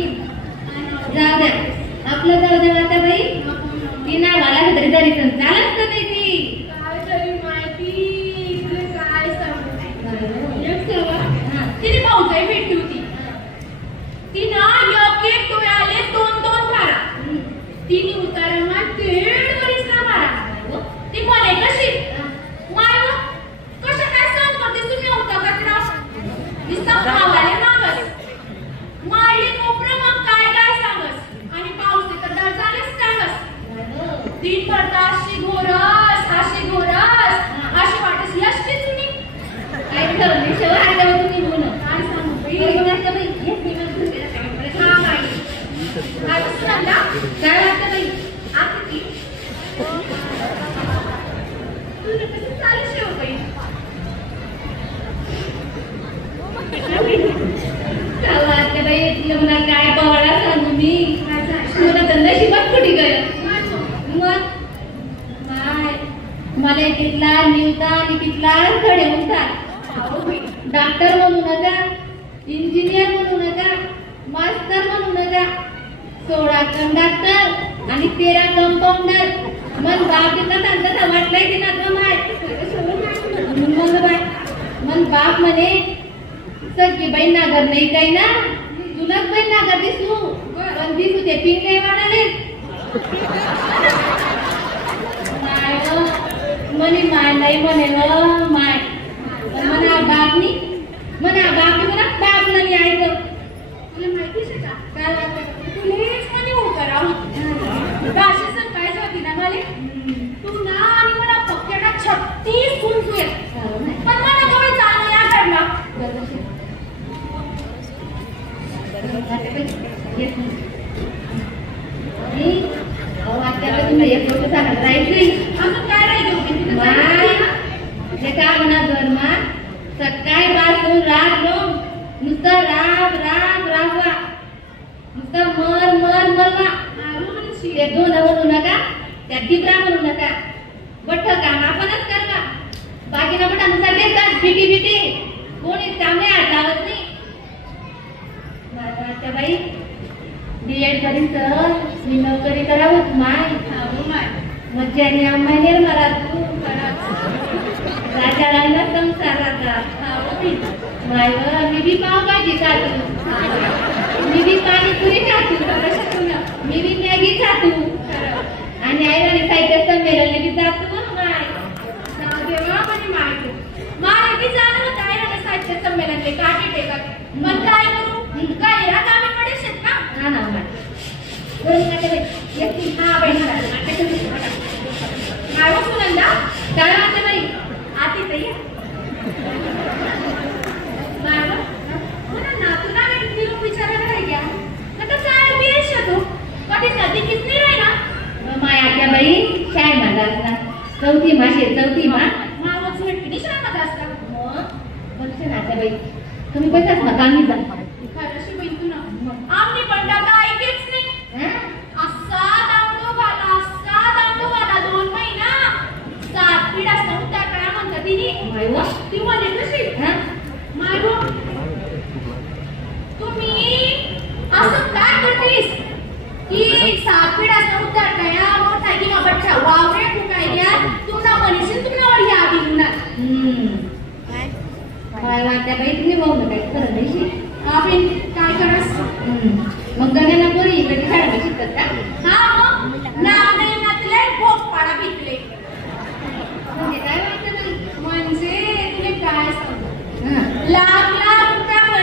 जाऊ द्या. आपलं जाऊ द्या आता बाई. ती नाही मला तरी तरी चालत का नाही ती. तिने भाऊजाई भेटली होती. ती ना एक एक डोळ्याले दोन दोन मारा तिने उतारा दीड वरीसला मारा ती म्हणे कशी माय गं, कशा काय सहन करतेस तुम्ही होता का त्रास नुसता भावाले मागस मायली कोपरं मग काय काय सांगस आणि पाऊस तर दर झालेच सांगस तीन पडता अशी घोरस अशी घोरस अशी वाटस लष्टी तुम्ही काय ठरवलं नाही शेवट आहे तेव्हा तुम्ही बोलू काय सांगू बाई? बरोबर आहे का बाई एक दिवस झोपेला सांगितलं. हा बाई. काय बसून आणला? काय वाटतं बाई आता ती. तुझं कसं चालू शेव बाई? काय वाटतं बाई तुला मला काय पवाडा सांगू मी काय झालं? तुला तर नशिबात कुठे गया काय तो? मग माय मला कितला निवता आणि कितला खडे उठतात डॉक्टर म्हणू नका इंजिनियर म्हणू नका मास्तर म्हणू नका. सोळा कंडक्टर आणि तेरा कंपाऊंडर मन बाप तिथं सांगत वाटलंय की ना माय. मग बाय. मन बाप म्हणे सगळी बाई नागर नाही काही ना? तुलाच बाई नागर दिसू. पण दिसू ते पिंग नाही वाढाले. माय म्हणे माय नाही म्हणे ना माय म्हणा म्हणा बाप नाही ऐकत तुला माहितीच आहे का? काय वाटतं? तुला हेच म्हणे हो करावं. राशी सकाळीच होती ना मला. तू ना आणि मला पक्क्याला छत्तीस. पण मला या एक गोष्ट सांगत राहायची काय राहिलं म्हणा धर्मा सकाळी पासून रात लोक नुसतं राम राम रामवा नुसतं मर मर मरवा. ते दोन म्हणू नका त्या टिपरा म्हणू नका. बठ काम आपणच करवा बाकी ना बटा नुसता देतात बिटी बिटी कोणी कामे आठवत नाही. माझ्या बाई बी एड करीन तर मी नोकरी करावं माय. माय. मज्जाने आम्हा निर्मला तू. राजा राहिला संसाराचा अहो बाई. मायवर मी बी पावभाजी खातो मी बी पाणीपुरी खातो मी बी मॅगी खातो आणि आईला साहित्य संमेलनाला बी जातो मला बी जाणं होतं आहे साहित्य संमेलनले काठी टेकत. मग काय करू? काय या हा ना हा बाई, सुनंदा माझ्या बाई आत इथं ये. काय गं? मला नातूला आणि तिला विचारायला राहिल्या. आता काय बी आहेस तू? कधी कधी किसनी राहिला? मग माय आत्या बाई शाय माझा असला चौथी माशे चौथी मा शाळेमध्ये असतात. मग बघ नात्या बाई तुम्ही बसाच ना कामी जा खरंशी बाई तू ना. आमनी पण दादा ऐकेच नाही. हं? असा दांडो घाला, असा दांडो घाला दोन महिना. सात पिढ्या नव्हत्या काय म्हणतात तिने. ती म्हणे कशी? तुम्ही असं काय करतेस? की सात काय मोठा की ना बच्चा वावरे त्या बाई तुम्ही बघू काय खरं नाही. आपण काय करस मग गण्याला पोरी इकडे शाळेत शिकत का?